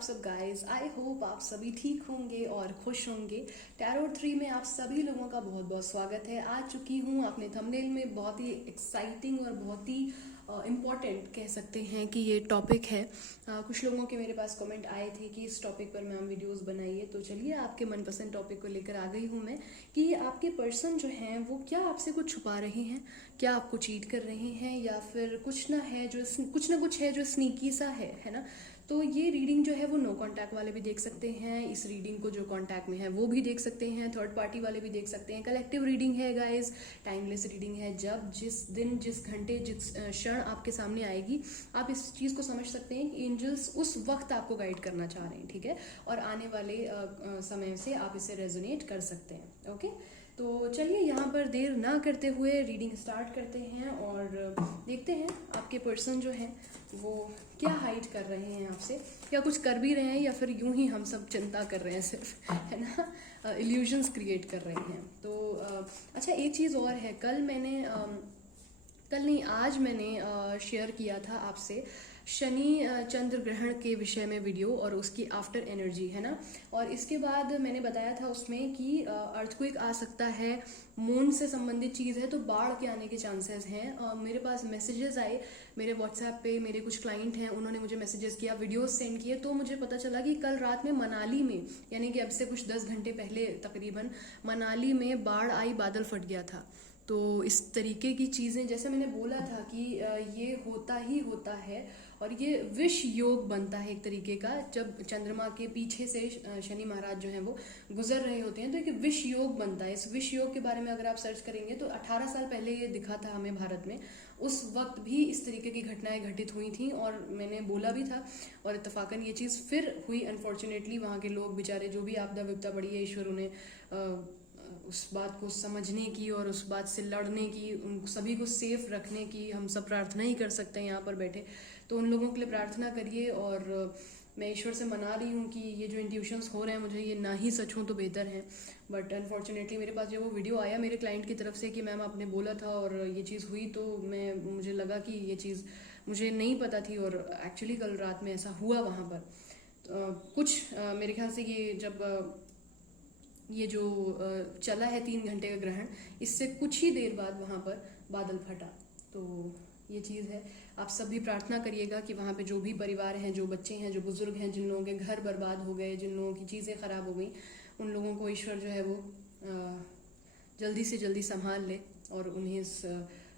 आप सब guys? I hope आप सभी ठीक होंगे और खुश होंगे। टैरो 3 में आप सभी लोगों का बहुत बहुत स्वागत है। आ चुकी हूँ अपने थंबनेल में, बहुत ही एक्साइटिंग और बहुत ही इम्पॉर्टेंट कह सकते हैं कि ये टॉपिक है। कुछ लोगों के मेरे पास कमेंट आए थे कि इस टॉपिक पर मैम वीडियोस बनाइए, तो चलिए आपके मनपसंद टॉपिक को लेकर आ गई हूँ मैं कि आपके पर्सन जो हैं वो क्या आपसे कुछ छुपा रहे हैं, क्या आपको चीट कर रहे हैं, या फिर कुछ ना कुछ है जो स्नीकी सा है ना। तो ये रीडिंग जो है वो नो कांटेक्ट वाले भी देख सकते हैं, इस रीडिंग को जो कांटेक्ट में है वो भी देख सकते हैं, थर्ड पार्टी वाले भी देख सकते हैं। कलेक्टिव रीडिंग है गाइस, टाइमलेस रीडिंग है। जब जिस दिन, जिस घंटे, जिस क्षण आपके सामने आएगी, आप इस चीज़ को समझ सकते हैं कि एंजल्स उस वक्त आपको गाइड करना चाह रहे हैं, ठीक है। और आने वाले समय से आप इसे रेजोनेट कर सकते हैं। ओके, तो चलिए यहाँ पर देर ना करते हुए रीडिंग स्टार्ट करते हैं और देखते हैं आपके पर्सन जो हैं वो क्या हाइड कर रहे हैं आपसे, या कुछ कर भी रहे हैं या फिर यूं ही हम सब चिंता कर रहे हैं सिर्फ, है ना, इल्यूजन्स क्रिएट कर रहे हैं। तो अच्छा, एक चीज़ और है, आज मैंने शेयर किया था आपसे शनि चंद्र ग्रहण के विषय में वीडियो और उसकी आफ्टर एनर्जी, है ना। और इसके बाद मैंने बताया था उसमें कि अर्थक्वेक आ सकता है, मून से संबंधित चीज़ है, तो बाढ़ के आने के चांसेस हैं। मेरे पास मैसेजेस आए, मेरे व्हाट्सएप पे मेरे कुछ क्लाइंट हैं, उन्होंने मुझे मैसेजेस किया, वीडियोस सेंड किए, तो मुझे पता चला कि कल रात में मनाली में, यानी कि अब से कुछ 10 घंटे पहले तकरीबन, मनाली में बाढ़ आई, बादल फट गया था। तो इस तरीके की चीज़ें, जैसे मैंने बोला था कि ये होता ही होता है, और ये विष योग बनता है एक तरीके का, जब चंद्रमा के पीछे से शनि महाराज जो हैं वो गुजर रहे होते हैं, तो एक विष योग बनता है। इस विष योग के बारे में अगर आप सर्च करेंगे तो 18 साल पहले ये दिखा था हमें भारत में। उस वक्त भी इस तरीके की घटनाएं घटित हुई थी और मैंने बोला भी था, और इत्तेफाकन ये चीज़ फिर हुई। अनफॉर्चुनेटली वहाँ के लोग बेचारे, जो भी आपदा विपदा पड़ी है, ईश्वर उन्हें उस बात को समझने की और उस बात से लड़ने की, उन सभी को सेफ रखने की हम सब प्रार्थना ही कर सकते हैं यहाँ पर बैठे। तो उन लोगों के लिए प्रार्थना करिए, और मैं ईश्वर से मना रही हूँ कि ये जो इंट्यूशंस हो रहे हैं मुझे, ये ना ही सच हों तो बेहतर है। बट अनफॉर्चुनेटली मेरे पास जब वो वीडियो आया मेरे क्लाइंट की तरफ से कि मैम आपने बोला था और ये चीज़ हुई, तो मुझे लगा कि ये चीज़ मुझे नहीं पता थी, और एक्चुअली कल रात में ऐसा हुआ वहाँ पर। मेरे ख्याल से ये जो चला है 3 घंटे का ग्रहण, इससे कुछ ही देर बाद वहाँ पर बादल फटा। तो ये चीज़ है, आप सब भी प्रार्थना करिएगा कि वहाँ पे जो भी परिवार हैं, जो बच्चे हैं, जो बुजुर्ग हैं, जिन लोगों के घर बर्बाद हो गए, जिन लोगों की चीज़ें खराब हो गई, उन लोगों को ईश्वर जो है वो जल्दी से जल्दी संभाल ले और उन्हें इस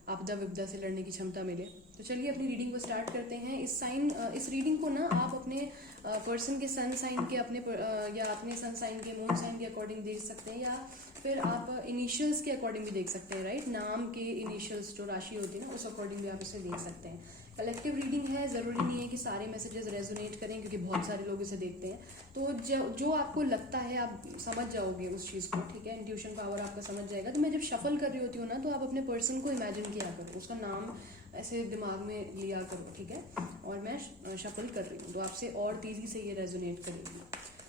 आपदा विपदा से लड़ने की क्षमता मिले। तो चलिए अपनी रीडिंग को स्टार्ट करते हैं। इस रीडिंग को ना आप अपने पर्सन के सन साइन के या अपने सन साइन के मून साइन के अकॉर्डिंग देख सकते हैं, या फिर आप इनिशियल्स के अकॉर्डिंग भी देख सकते हैं, राइट। नाम के इनिशियल्स जो राशि होती है ना, उस अकॉर्डिंग भी आप इसे देख सकते हैं। कलेक्टिव रीडिंग है, ज़रूरी नहीं है कि सारे मैसेजेस रेजोनेट करें, क्योंकि बहुत सारे लोग इसे देखते हैं। तो जो आपको लगता है आप समझ जाओगे उस चीज़ को, ठीक है। इंट्यूशन पावर आपका समझ जाएगा। तो मैं जब शफल कर रही होती हूँ ना, तो आप अपने पर्सन को इमेजिन किया करो, उसका नाम ऐसे दिमाग में लिया करो, ठीक है। और मैं शफल कर रही हूँ तो आपसे और तेज़ी से ये रेजोनेट करेगी।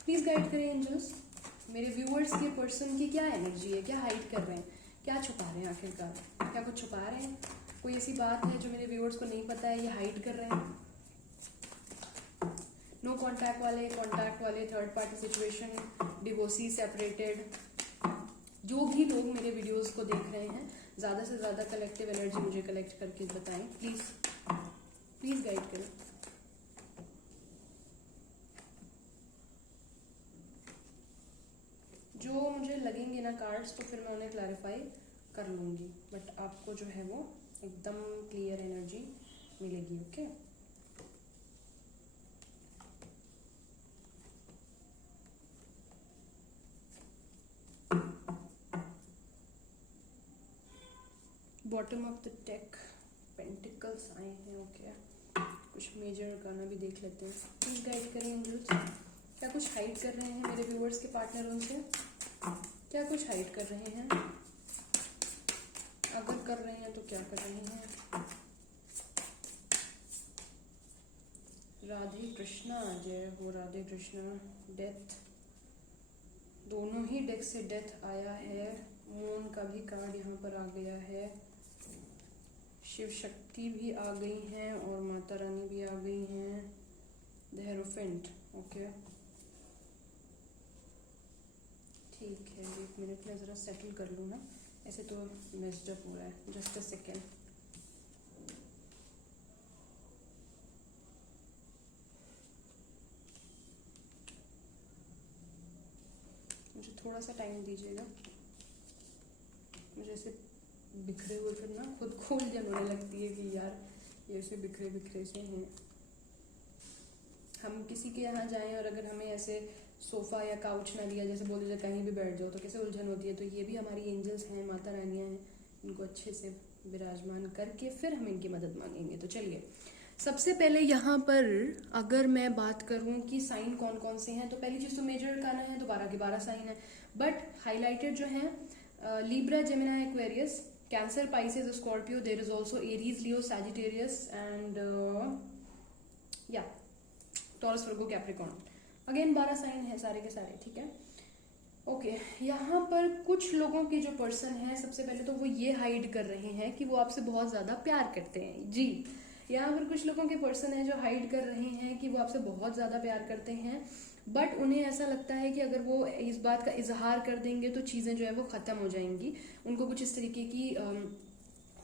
प्लीज़ गाइड करें एंजल्स, मेरे व्यूअर्स के पर्सन की क्या एनर्जी है, क्या हाइड कर रहे हैं, क्या छुपा रहे हैं आखिरकार, क्या कुछ छुपा रहे हैं, कोई ऐसी बात है जो मेरे व्यूअर्स को नहीं पता है, ये हाइड कर रहे हैं। नो कॉन्टैक्ट वाले, कॉन्टैक्ट वाले, third party situation, divorcee, separated, जो भी लोग मेरे वीडियोस को देख रहे हैं, ज़्यादा से ज़्यादा कलेक्टिव एनर्जी मुझे कलेक्ट करके बताएं प्लीज़ गाइड करें। जो मुझे लगेंगे ना कार्ड्स, तो फिर मैं उन्हें क्लैरिफाई कर लूँगी, बट आपको जो है वो एकदम क्लियर एनर्जी मिलेगी। Okay, bottom of the deck pentacles आए हैं। ओके, कुछ मेजर गाना भी देख लेते हैं। प्लीज गाइड करें एंजल्स, क्या कुछ हाइड कर रहे हैं मेरे व्यूअर्स के पार्टनर उनसे, क्या कुछ हाइड कर रहे हैं, अगर कर रहे हैं तो क्या कर रहे हैं। राधे कृष्णा, जय हो राधे कृष्णा। डेथ, दोनों ही डेक से डेथ आया है। मून का भी कार्ड यहाँ पर आ गया है, शिव शक्ति भी आ गई हैं और माता रानी भी आ गई हैं। द हेरोफेंट, ओके ठीक है, 1 मिनट में ज़रा सेटल कर लूँ ना, ऐसे तो मेस्ड अप हो रहा है। Just a second. मुझे थोड़ा सा टाइम दीजिएगा। मुझे ऐसे बिखरे हुए फिर ना खुद को उलझन होने लगती है कि यार ये ऐसे बिखरे बिखरे से हैं। हम किसी के यहाँ जाएं और अगर हमें ऐसे सोफ़ा या काउच ना दिया, जैसे बोल दीजिए कहीं भी बैठ जाओ, तो कैसे उलझन होती है। तो ये भी हमारी एंजल्स हैं, माता रानियाँ हैं, इनको अच्छे से विराजमान करके फिर हम इनकी मदद मांगेंगे। तो चलिए, सबसे पहले यहाँ पर अगर मैं बात करूँ कि साइन कौन कौन से हैं, तो पहली चीज़ तो मेजर अरकाना है, तो 12 के 12 साइन है। बट हाईलाइटेड जो हैं Libra, Gemini, Aquarius, Cancer, Pisces, Scorpio, there is also Aries, Leo, Sagittarius and या Taurus, Virgo, Capricorn. Again 12 sign है सारे के सारे, ठीक है। ओके यहाँ पर कुछ लोगों के जो पर्सन हैं, सबसे पहले तो वो ये हाइड कर रहे हैं कि वो आपसे बहुत ज़्यादा प्यार करते हैं। जी, यहाँ पर कुछ लोगों के पर्सन हैं जो हाइड कर रहे हैं कि वो आपसे बहुत ज़्यादा प्यार करते हैं, बट उन्हें ऐसा लगता है कि अगर वो इस बात का इजहार कर देंगे तो चीज़ें जो है वो ख़त्म हो जाएंगी। उनको कुछ इस तरीके की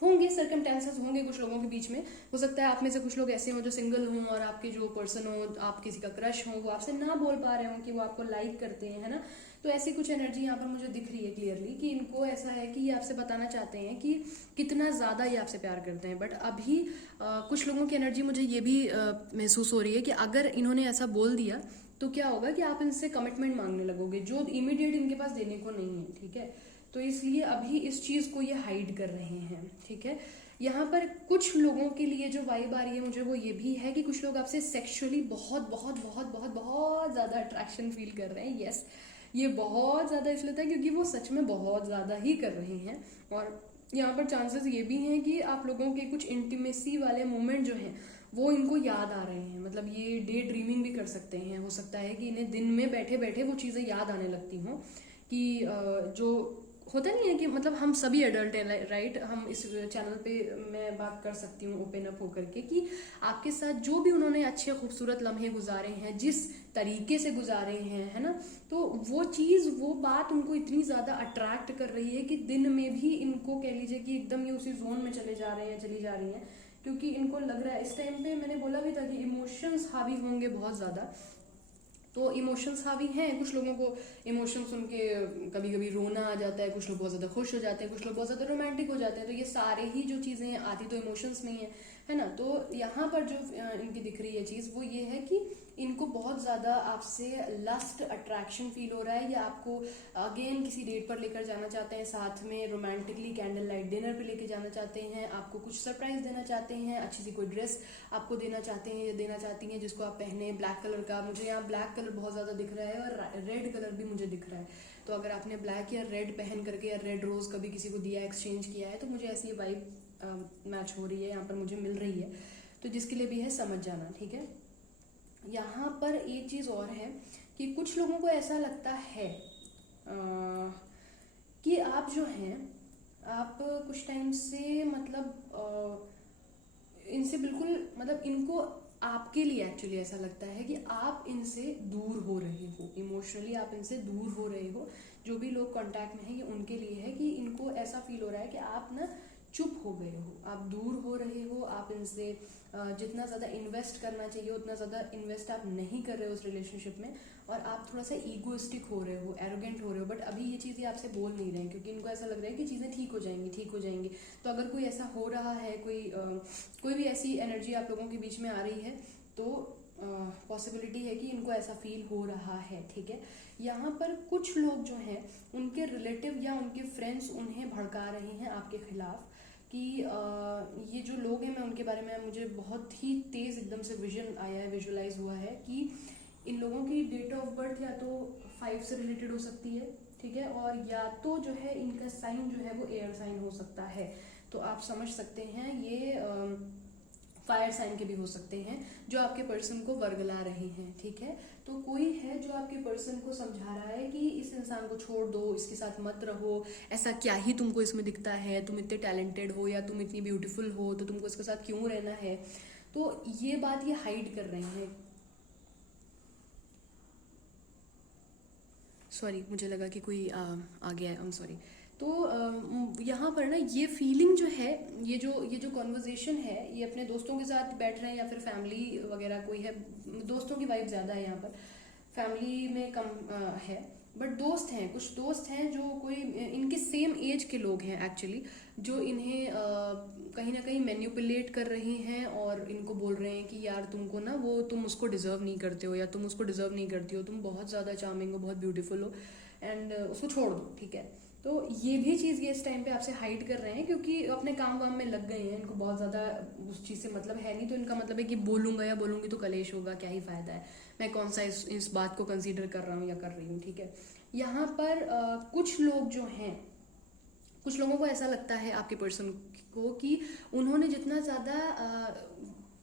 होंगे सर्कमटेंसेस होंगे कुछ लोगों के बीच में। हो सकता है आप में से कुछ लोग ऐसे हों जो सिंगल हों और आपके जो पर्सन हो, आप किसी का क्रश हो, वो आपसे ना बोल पा रहे हो कि वो आपको लाइक करते हैं, है ना। तो ऐसी कुछ एनर्जी यहाँ पर मुझे दिख रही है क्लियरली कि इनको ऐसा है कि ये आपसे बताना चाहते हैं कि कितना ज़्यादा ये आपसे प्यार करते हैं। बट अभी कुछ लोगों की एनर्जी मुझे ये भी महसूस हो रही है कि अगर इन्होंने ऐसा बोल दिया तो क्या होगा कि आप इनसे कमिटमेंट मांगने लगोगे जो इमीडिएट इनके पास देने को नहीं है, ठीक है। तो इसलिए अभी इस चीज़ को ये हाइड कर रहे हैं, ठीक है। यहाँ पर कुछ लोगों के लिए जो वाइब आ रही है मुझे वो ये भी है कि कुछ लोग आपसे सेक्सुअली बहुत बहुत बहुत बहुत बहुत ज़्यादा अट्रैक्शन फील कर रहे हैं। यस, ये बहुत ज़्यादा इसलिए था क्योंकि वो सच में बहुत ज़्यादा ही कर रहे हैं। और यहाँ पर चांसेस ये भी हैं कि आप लोगों के कुछ इंटीमेसी वाले मोमेंट जो हैं वो इनको याद आ रहे हैं। मतलब ये डे ड्रीमिंग भी कर सकते हैं। हो सकता है कि इन्हें दिन में बैठे बैठे वो चीज़ें याद आने लगती हों कि जो होता नहीं है कि मतलब हम सभी एडल्ट हैं, राइट। हम इस चैनल पे मैं बात कर सकती हूँ ओपन अप होकर के कि आपके साथ जो भी उन्होंने अच्छे खूबसूरत लम्हे गुजारे हैं, जिस तरीके से गुजारे हैं, है ना, तो वो चीज़ वो बात उनको इतनी ज़्यादा अट्रैक्ट कर रही है कि दिन में भी इनको कह लीजिए कि एकदम ये उसी जोन में चले जा रहे हैं, चली जा रही हैं। क्योंकि इनको लग रहा है इस टाइम पे, मैंने बोला भी था कि इमोशंस हावी होंगे बहुत ज़्यादा। तो इमोशंस हावी हैं। कुछ लोगों को इमोशंस उनके कभी कभी रोना आ जाता है, कुछ लोग बहुत ज़्यादा खुश हो जाते हैं, कुछ लोग बहुत ज़्यादा रोमांटिक हो जाते हैं। तो ये सारे ही जो चीज़ें आती तो इमोशंस में ही है ना। तो यहाँ पर जो इनकी दिख रही है चीज़ वो ये है कि इनको बहुत ज़्यादा आपसे लस्ट अट्रैक्शन फील हो रहा है, या आपको अगेन किसी डेट पर लेकर जाना चाहते हैं, साथ में रोमांटिकली कैंडल लाइट डिनर पे लेके जाना चाहते हैं, आपको कुछ सरप्राइज देना चाहते हैं, अच्छी सी कोई ड्रेस आपको देना चाहते हैं या देना चाहती हैं जिसको आप पहने ब्लैक कलर का। मुझे यहाँ ब्लैक कलर बहुत ज़्यादा दिख रहा है और रेड कलर भी मुझे दिख रहा है। तो अगर आपने ब्लैक या रेड पहन करके या रेड रोज़ कभी किसी को दिया, एक्सचेंज किया है, तो मुझे ऐसी वाइब मैच हो रही है, यहाँ पर मुझे मिल रही है। तो जिसके लिए भी है समझ जाना, ठीक है। यहाँ पर एक चीज़ और है कि कुछ लोगों को ऐसा लगता है कि आप जो हैं, आप कुछ टाइम से मतलब इनसे बिल्कुल मतलब इनको आपके लिए एक्चुअली ऐसा लगता है कि आप इनसे दूर हो रहे हो, इमोशनली आप इनसे दूर हो रहे हो। जो भी लोग कांटेक्ट में हैं ये उनके लिए है कि इनको ऐसा फील हो रहा है कि आप ना चुप हो गए हो, आप दूर हो रहे हो, आप इनसे जितना ज़्यादा इन्वेस्ट करना चाहिए उतना ज़्यादा इन्वेस्ट आप नहीं कर रहे हो उस रिलेशनशिप में, और आप थोड़ा सा ईगोइस्टिक हो रहे हो, एरोगेंट हो रहे हो। बट अभी ये चीज़ें आपसे बोल नहीं रहे हैं क्योंकि इनको ऐसा लग रहा है कि चीज़ें ठीक हो जाएंगी, ठीक हो जाएंगी। तो अगर कोई ऐसा हो रहा है, कोई भी ऐसी एनर्जी आप लोगों के बीच में आ रही है, तो पॉसिबिलिटी है कि इनको ऐसा फील हो रहा है, ठीक है। यहाँ पर कुछ लोग जो हैं उनके रिलेटिव या उनके फ्रेंड्स उन्हें भड़का रहे हैं आपके खिलाफ कि ये जो लोग हैं, मैं उनके बारे में मुझे बहुत ही तेज़ एकदम से विजन आया है, विजुअलाइज हुआ है कि इन लोगों की डेट ऑफ बर्थ या तो 5 से रिलेटेड हो सकती है, ठीक है, और या तो जो है इनका साइन जो है वो एयर साइन हो सकता है। तो आप समझ सकते हैं ये फायर साइन के भी हो सकते हैं जो आपके पर्सन को वर्गला रहे हैं, ठीक है। तो कोई है जो आपके पर्सन को समझा रहा है कि इस इंसान को छोड़ दो, इसके साथ मत रहो, ऐसा क्या ही तुमको इसमें दिखता है, तुम इतने टैलेंटेड हो या तुम इतनी ब्यूटीफुल हो तो तुमको इसके साथ क्यों रहना है। तो ये बात ये हाइड कर रहे हैं। सॉरी, मुझे लगा कि कोई आ गया है, आई एम सॉरी। तो यहाँ पर ना ये फीलिंग जो है, ये जो कॉन्वर्जेशन है, ये अपने दोस्तों के साथ बैठ रहे हैं या फिर फैमिली वगैरह कोई है। दोस्तों की वाइब ज़्यादा है यहाँ पर, फैमिली में कम है। बट दोस्त हैं, कुछ दोस्त हैं जो कोई इनके सेम एज के लोग हैं एक्चुअली, जो इन्हें कहीं ना कहीं मैन्युपुलेट कर रही हैं और इनको बोल रहे हैं कि यार तुमको ना वो, तुम उसको डिजर्व नहीं करते हो या तुम उसको डिजर्व नहीं करती हो, तुम बहुत ज़्यादा चार्मिंग हो, बहुत ब्यूटीफुल हो, एंड उसको छोड़ दो, ठीक है। तो ये भी चीज़ ये इस टाइम पे आपसे हाइड कर रहे हैं क्योंकि अपने काम वाम में लग गए हैं, इनको बहुत ज़्यादा उस चीज़ से मतलब है नहीं। तो इनका मतलब है कि बोलूंगा या बोलूंगी तो कलेश होगा, क्या ही फायदा है, मैं कौन सा इस बात को कंसीडर कर रहा हूँ या कर रही हूँ, ठीक है। यहाँ पर कुछ लोग जो हैं, कुछ लोगों को ऐसा लगता है आपके पर्सन को कि उन्होंने जितना ज़्यादा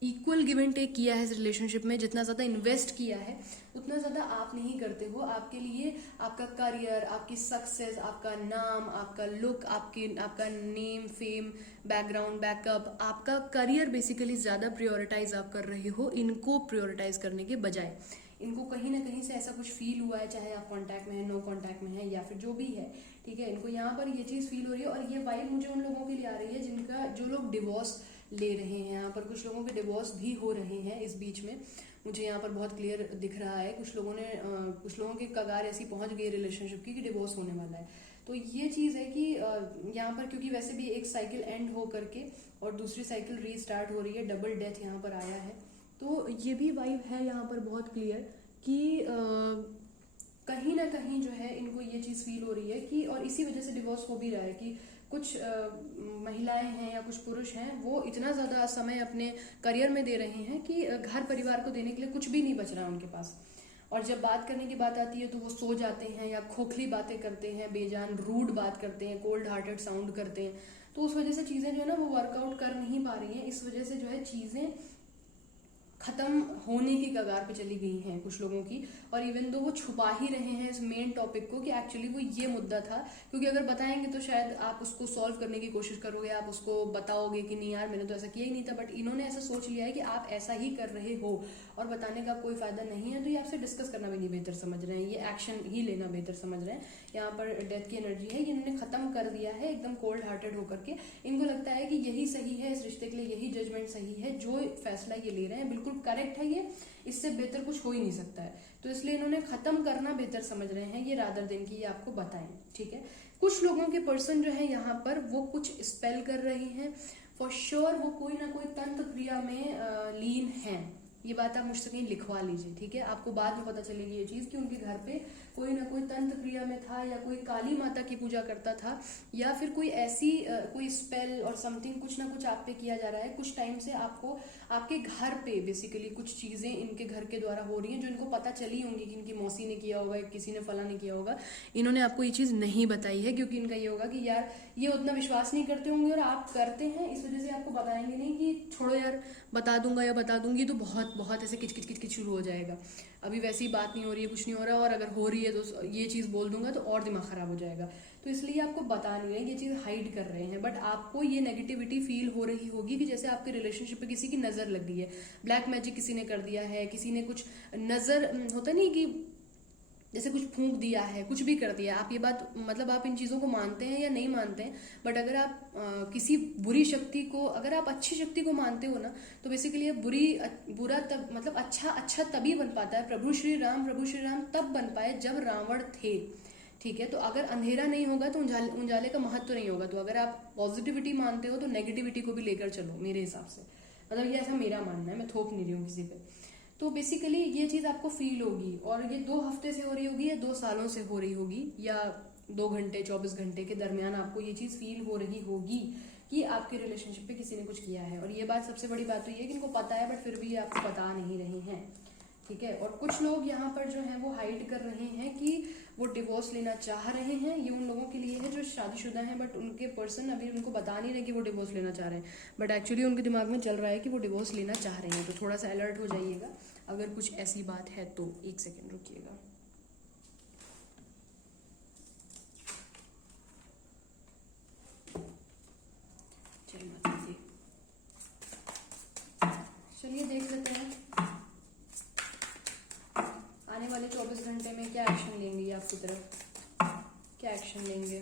इक्वल गिव एंड टेक किया है इस रिलेशनशिप में, जितना ज़्यादा इन्वेस्ट किया है उतना ज़्यादा आप नहीं करते हो। आपके लिए आपका करियर, आपकी सक्सेस, आपका नाम, आपका लुक, आपका नेम, फेम, बैकग्राउंड, बैकअप, आपका करियर बेसिकली ज़्यादा प्रायोरिटाइज आप कर रहे हो इनको प्रायोरिटाइज करने के बजाय। इनको कहीं ना कहीं से ऐसा कुछ फील हुआ है, चाहे आप कांटेक्ट में है, नो कांटेक्ट में है, या फिर जो भी है, ठीक है। इनको यहाँ पर ये चीज़ फील हो रही है और ये वाइब मुझे उन लोगों के लिए आ रही है जो लोग डिवोर्स ले रहे हैं। यहाँ पर कुछ लोगों के डिवोर्स भी हो रहे हैं इस बीच में, मुझे यहाँ पर बहुत क्लियर दिख रहा है। कुछ लोगों के कगार ऐसी पहुंच गई रिलेशनशिप की कि डिवोर्स होने वाला है। तो ये चीज़ है कि यहाँ पर क्योंकि वैसे भी एक साइकिल एंड हो करके और दूसरी साइकिल रीस्टार्ट हो रही है, डबल डेथ यहाँ पर आया है। तो ये भी वाइब है यहाँ पर बहुत क्लियर कि कहीं ना कहीं जो है इनको ये चीज़ फील हो रही है कि, और इसी वजह से डिवोर्स हो भी रहा है कि कुछ महिलाएं हैं या कुछ पुरुष हैं, वो इतना ज़्यादा समय अपने करियर में दे रहे हैं कि घर परिवार को देने के लिए कुछ भी नहीं बच रहा है उनके पास। और जब बात करने की बात आती है तो वो सो जाते हैं या खोखली बातें करते हैं, बेजान रूड बात करते हैं, कोल्ड हार्टेड साउंड करते हैं। तो उस वजह से चीज़ें जो है ना वो वर्कआउट कर नहीं पा रही हैं। इस वजह से जो है चीज़ें खत्म होने की कगार पे चली गई हैं कुछ लोगों की। और इवन दो वो छुपा ही रहे हैं इस मेन टॉपिक को कि एक्चुअली वो ये मुद्दा था, क्योंकि अगर बताएंगे तो शायद आप उसको सॉल्व करने की कोशिश करोगे, आप उसको बताओगे कि नहीं यार मैंने तो ऐसा किया ही नहीं था। बट इन्होंने ऐसा सोच लिया है कि आप ऐसा ही कर रहे हो और बताने का कोई फायदा नहीं है, तो ये आपसे डिस्कस करना भी नहीं बेहतर समझ रहे हैं, ये एक्शन ही लेना बेहतर समझ रहे हैं। यहाँ पर डेथ की एनर्जी है, इन्होंने खत्म कर दिया है एकदम कोल्ड हार्टेड होकर के। इनको लगता है कि यही सही है इस रिश्ते के लिए, यही जजमेंट सही है, जो फैसला ये ले रहे हैं बिल्कुल करेक्ट है, ये इससे बेहतर कुछ हो ही नहीं सकता है। तो इसलिए इन्होंने खत्म करना बेहतर समझ रहे हैं, ये रादर दिन की ये आपको बताएं, ठीक है। कुछ लोगों के पर्सन जो है यहाँ पर वो कुछ स्पेल कर रहे हैं, फॉर श्योर वो कोई ना कोई तंत्र क्रिया में लीन है। ये बात आप मुझसे कहीं लिखवा लीजिए, ठीक है। आपको बाद में पता चलेगी ये चीज कि उनके घर पे कोई ना कोई तंत्र क्रिया में था, या कोई काली माता की पूजा करता था, या फिर कोई ऐसी कोई स्पेल और समथिंग कुछ ना कुछ आप पे किया जा रहा है। कुछ टाइम से आपको आपके घर पे बेसिकली कुछ चीजें इनके घर के द्वारा हो रही हैं जो इनको पता चली होंगी कि इनकी मौसी ने किया होगा, किसी ने फला ने किया होगा। इन्होंने आपको ये चीज नहीं बताई है क्योंकि इनका ये होगा कि यार ये उतना विश्वास नहीं करते होंगे और आप करते हैं, इस वजह से आपको बताएंगे नहीं कि छोड़ो यार बता दूंगा या बता दूंगी तो बहुत बहुत ऐसे किच किच किच किच शुरू हो जाएगा। अभी वैसी बात नहीं हो रही है, कुछ नहीं हो रहा, और अगर हो रही है तो ये चीज़ बोल दूंगा तो और दिमाग खराब हो जाएगा। तो इसलिए आपको बता नहीं रहे, ये चीज़ हाइड कर रहे हैं। बट आपको ये नेगेटिविटी फील हो रही होगी कि जैसे आपके रिलेशनशिप पे किसी की नज़र लग गई है, ब्लैक मैजिक किसी ने कर दिया है, किसी ने कुछ नज़र होता नहीं कि जैसे कुछ फूंक दिया है, कुछ भी कर दिया। आप ये बात मतलब आप इन चीज़ों को मानते हैं या नहीं मानते हैं, बट अगर आप किसी बुरी शक्ति को, अगर आप अच्छी शक्ति को मानते हो ना, तो बेसिकली बुरा तब मतलब अच्छा तभी बन पाता है। प्रभु श्री राम तब बन पाए जब रावण थे, ठीक है। तो अगर अंधेरा नहीं होगा तो उजाले का महत्व नहीं होगा। तो अगर आप पॉजिटिविटी मानते हो तो नेगेटिविटी को भी लेकर चलो, मेरे हिसाब से। मतलब ये ऐसा मेरा मानना है, मैं थोप नहीं रही हूँ किसी पे। तो बेसिकली ये चीज़ आपको फील होगी, और ये 2 हफ्ते से हो रही होगी या 2 सालों से हो रही होगी, या 2 घंटे 24 घंटे के दरमियान आपको ये चीज़ फील हो रही होगी कि आपके रिलेशनशिप पे किसी ने कुछ किया है। और ये बात सबसे बड़ी बात तो ये है कि इनको पता है बट फिर भी ये आपको बता नहीं रहे हैं, ठीक है। और कुछ लोग यहाँ पर जो है वो हाइड कर रहे हैं कि वो डिवोर्स लेना चाह रहे हैं। ये उन लोगों के लिए है जो शादीशुदा हैं, बट उनके पर्सन अभी उनको बता नहीं रहे कि वो डिवोर्स लेना चाह रहे हैं, बट एक्चुअली उनके दिमाग में चल रहा है कि वो डिवोर्स लेना चाह रहे हैं। तो थोड़ा सा अलर्ट हो जाइएगा अगर कुछ ऐसी बात है तो। 1 सेकेंड रुकिएगा। चलिए देख लेते हैं आने वाले 24 घंटे में क्या एक्शन लेंगे ये आपको की तरफ क्या एक्शन लेंगे?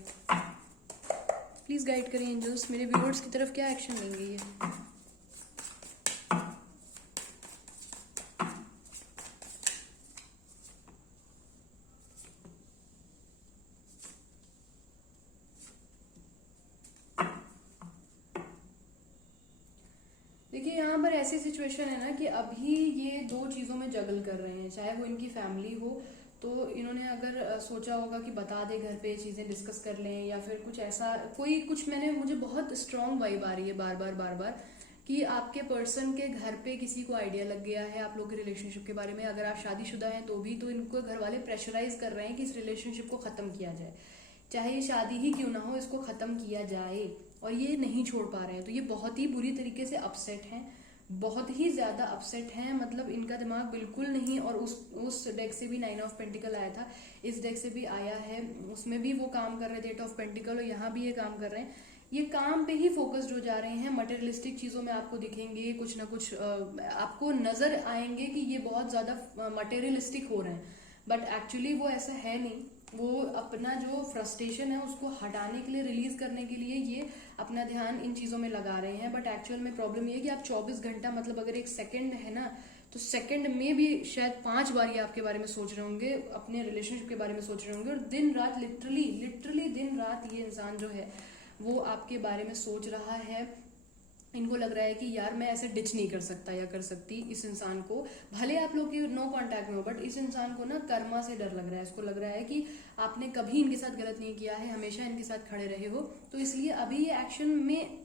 प्लीज गाइड करें एंजल्स, मेरे व्यूअर्स की तरफ क्या एक्शन लेंगे ये? देखिए यहाँ पर ऐसी सिचुएशन है ना कि अभी ये दो चीज़ों में जगल कर रहे हैं, चाहे वो इनकी फैमिली हो तो इन्होंने अगर सोचा होगा कि बता दे घर पे चीज़ें डिस्कस कर लें, या फिर कुछ ऐसा कोई कुछ मुझे बहुत स्ट्रांग वाइब आ रही है बार बार कि आपके पर्सन के घर पे किसी को आइडिया लग गया है आप लोग के रिलेशनशिप के बारे में। अगर आप शादीशुदा हैं तो भी, तो इनको घर वाले प्रेशराइज कर रहे हैं कि इस रिलेशनशिप को ख़त्म किया जाए, चाहे ये शादी ही क्यों ना हो, इसको ख़त्म किया जाए, और ये नहीं छोड़ पा रहे हैं। तो ये बहुत ही बुरी तरीके से अपसेट हैं, बहुत ही ज़्यादा अपसेट हैं, मतलब इनका दिमाग बिल्कुल नहीं। और उस डेक से भी 9 ऑफ पेंटिकल आया था, इस डेक से भी आया है, उसमें भी वो काम कर रहे थे 8 ऑफ पेंटिकल, और यहाँ भी ये काम कर रहे हैं। ये काम पे ही फोकस्ड हो जा रहे हैं, मटेरियलिस्टिक चीज़ों में आपको दिखेंगे, कुछ ना कुछ आपको नज़र आएंगे कि ये बहुत ज़्यादा मटेरियलिस्टिक हो रहे हैं, बट एक्चुअली वो ऐसा है नहीं। वो अपना जो फ्रस्ट्रेशन है उसको हटाने के लिए, रिलीज करने के लिए ये अपना ध्यान इन चीज़ों में लगा रहे हैं। बट एक्चुअल में प्रॉब्लम ये है कि आप 24 घंटा, मतलब अगर एक सेकंड है ना, तो सेकंड में भी शायद 5 बार ये आपके बारे में सोच रहे होंगे, अपने रिलेशनशिप के बारे में सोच रहे होंगे, और दिन रात लिटरली दिन रात ये इंसान जो है वो आपके बारे में सोच रहा है। इनको लग रहा है कि यार मैं ऐसे डिच नहीं कर सकता या कर सकती इस इंसान को, भले आप लोग की नो कांटेक्ट में हो, बट इस इंसान को ना कर्मा से डर लग रहा है। इसको लग रहा है कि आपने कभी इनके साथ गलत नहीं किया है, हमेशा इनके साथ खड़े रहे हो, तो इसलिए अभी ये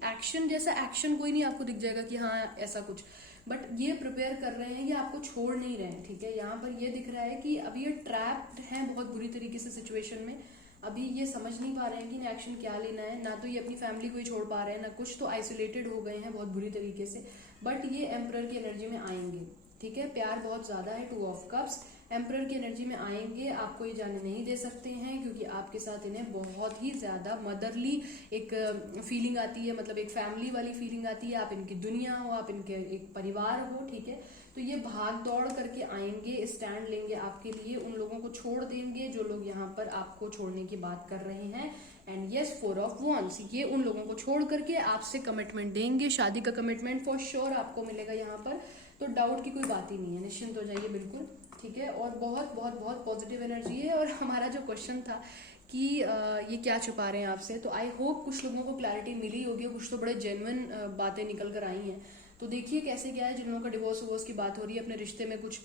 एक्शन जैसा एक्शन कोई नहीं आपको दिख जाएगा कि हाँ ऐसा कुछ, बट ये प्रिपेयर कर रहे हैं, ये आपको छोड़ नहीं रहे हैं। ठीक है, यहाँ पर ये दिख रहा है कि अभी ये ट्रैप्ड हैं बहुत बुरी तरीके से सिचुएशन में। अभी ये समझ नहीं पा रहे हैं कि एक्शन क्या लेना है, ना तो ये अपनी फैमिली को ही छोड़ पा रहे हैं, ना कुछ, तो आइसोलेटेड हो गए हैं बहुत बुरी तरीके से। बट ये एम्परर की एनर्जी में आएंगे, ठीक है, प्यार बहुत ज्यादा है, 2 ऑफ कप्स, एम्परर की एनर्जी में आएंगे, आपको ये जाने नहीं दे सकते हैं, क्योंकि आपके साथ इन्हें बहुत ही ज्यादा मदरली एक फीलिंग आती है, मतलब एक फैमिली वाली फीलिंग आती है, आप इनकी दुनिया हो, आप इनके एक परिवार हो। ठीक है, तो ये भाग दौड़ करके आएंगे, स्टैंड लेंगे आपके लिए, उन लोगों को छोड़ देंगे जो लोग यहाँ पर आपको छोड़ने की बात कर रहे हैं। एंड यस, 4 ऑफ वॉन्ड्स, ये उन लोगों को छोड़ करके आपसे कमिटमेंट देंगे, शादी का कमिटमेंट फॉर श्योर आपको मिलेगा यहाँ पर, तो डाउट की कोई बात ही नहीं है, निश्चिंत हो जाइए बिल्कुल। ठीक है, और बहुत बहुत बहुत पॉजिटिव एनर्जी है। और हमारा जो क्वेश्चन था कि ये क्या छुपा रहे हैं आपसे, तो आई होप कुछ लोगों को क्लैरिटी मिली होगी, कुछ तो बड़े जेन्युइन बातें निकल कर आई हैं। तो देखिए कैसे क्या है, जिन लोगों का डिवोर्स की बात हो रही है, अपने रिश्ते में कुछ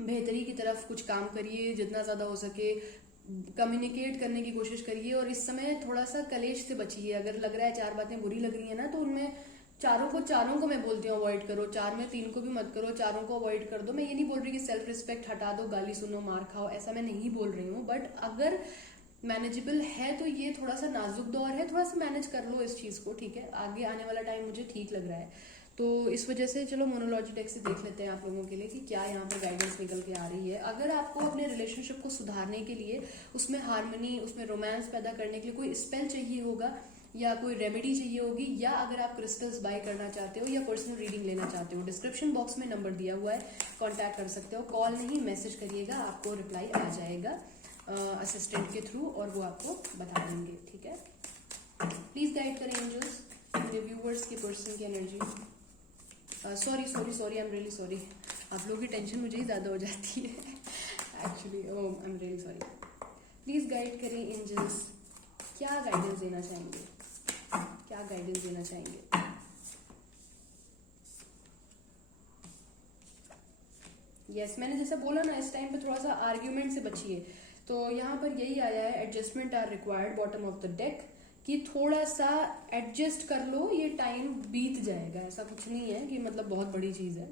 बेहतरी की तरफ कुछ काम करिए, जितना ज़्यादा हो सके कम्युनिकेट करने की कोशिश करिए, और इस समय थोड़ा सा कलेश से बचिए। अगर लग रहा है 4 बातें बुरी लग रही है ना, तो उनमें चारों को मैं बोलती हूँ अवॉइड करो, 4 में 3 को भी मत करो, चारों को अवॉइड कर दो। मैं ये नहीं बोल रही कि सेल्फ रिस्पेक्ट हटा दो, गाली सुनो, मार खाओ, ऐसा मैं नहीं बोल रही हूँ, बट अगर मैनेजेबल है तो ये थोड़ा सा नाजुक दौर है, थोड़ा सा मैनेज कर लो इस चीज़ को। ठीक है, आगे आने वाला टाइम मुझे ठीक लग रहा है, तो इस वजह से चलो मोनोलॉजी डेक से देख लेते हैं आप लोगों के लिए कि क्या यहाँ पर गाइडेंस निकल के आ रही है। अगर आपको अपने रिलेशनशिप को सुधारने के लिए, उसमें हार्मनी, उसमें रोमांस पैदा करने के लिए कोई स्पेल चाहिए होगा, या कोई रेमेडी चाहिए होगी, या अगर आप क्रिस्टल्स बाय करना चाहते हो या पर्सनल रीडिंग लेना चाहते हो, डिस्क्रिप्शन बॉक्स में नंबर दिया हुआ है, कांटेक्ट कर सकते हो। कॉल नहीं, मैसेज करिएगा, आपको रिप्लाई आ जाएगा असिस्टेंट के थ्रू, और वो आपको बता देंगे। ठीक है, प्लीज गाइड करें एंजल्स मेरे व्यूवर्स की पर्सन की energy. Sorry I am really sorry, आप लोगों की टेंशन मुझे ही ज़्यादा हो जाती है actually, oh I am really sorry. Please guide करें एंजल्स, क्या गाइडेंस देना चाहेंगे, क्या गाइडेंस देना चाहेंगे। यस, मैंने जैसा बोला ना, इस टाइम पे थोड़ा सा आर्ग्यूमेंट से बचिए। तो यहाँ पर यही आया है, adjustment are required, bottom of the deck, कि थोड़ा सा एडजस्ट कर लो, ये टाइम बीत जाएगा, ऐसा कुछ नहीं है कि मतलब बहुत बड़ी चीज है।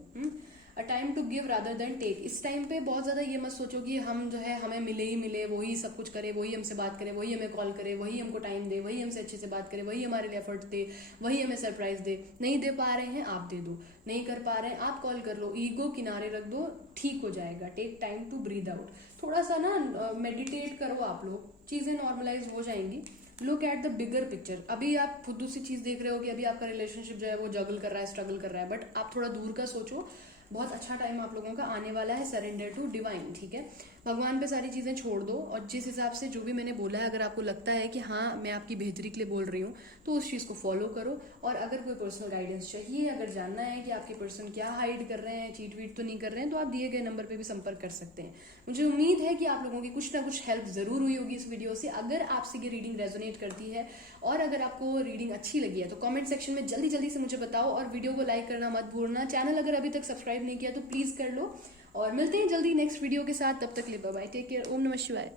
A time to give rather than take, इस टाइम पे बहुत ज्यादा ये मत सोचो कि हम जो है हमें मिले ही मिले, वही सब कुछ करे, वही हमसे बात करे, वही हमें कॉल करे, वही हमको टाइम दे, वही हमसे अच्छे से बात करे, वही हमारे लिए एफर्ट दे, वही हमें सरप्राइज दे। नहीं दे पा रहे हैं आप दे दो, नहीं कर पा रहे हैं आप कॉल कर लो, ईगो किनारे रख दो, ठीक हो जाएगा। Take time to breathe out, थोड़ा सा ना मेडिटेट करो आप लोग, चीजें नॉर्मलाइज हो जाएंगी। Look at the bigger picture, अभी आप खुद दूसरी चीज देख रहे हो कि अभी आपका रिलेशनशिप जो है वो जगल कर रहा है, स्ट्रगल कर रहा है, बट आप थोड़ा दूर का सोचो, बहुत अच्छा टाइम आप लोगों का आने वाला है। सरेंडर टू डिवाइन, ठीक है, भगवान पे सारी चीजें छोड़ दो और जिस हिसाब से जो भी मैंने बोला है, अगर आपको लगता है कि हाँ मैं आपकी बेहतरी के लिए बोल रही हूँ तो उस चीज को फॉलो करो। और अगर कोई पर्सनल गाइडेंस चाहिए, अगर जानना है कि आपके पर्सन क्या हाइड कर रहे हैं, चीट वीट तो नहीं कर रहे हैं, तो आप दिए गए नंबर पे भी संपर्क कर सकते हैं। मुझे उम्मीद है कि आप लोगों की कुछ ना कुछ हेल्प जरूर हुई होगी इस वीडियो से। अगर आपसे ये रीडिंग रेजोनेट करती है और अगर आपको रीडिंग अच्छी लगी है तो कमेंट सेक्शन में जल्दी जल्दी से मुझे बताओ और वीडियो को लाइक करना मत भूलना। चैनल अगर अभी तक सब्सक्राइब नहीं किया तो प्लीज कर लो और मिलते हैं जल्दी नेक्स्ट वीडियो के साथ। तब तक के लिए बाय बाय, टेक केयर, ओम नमः शिवाय।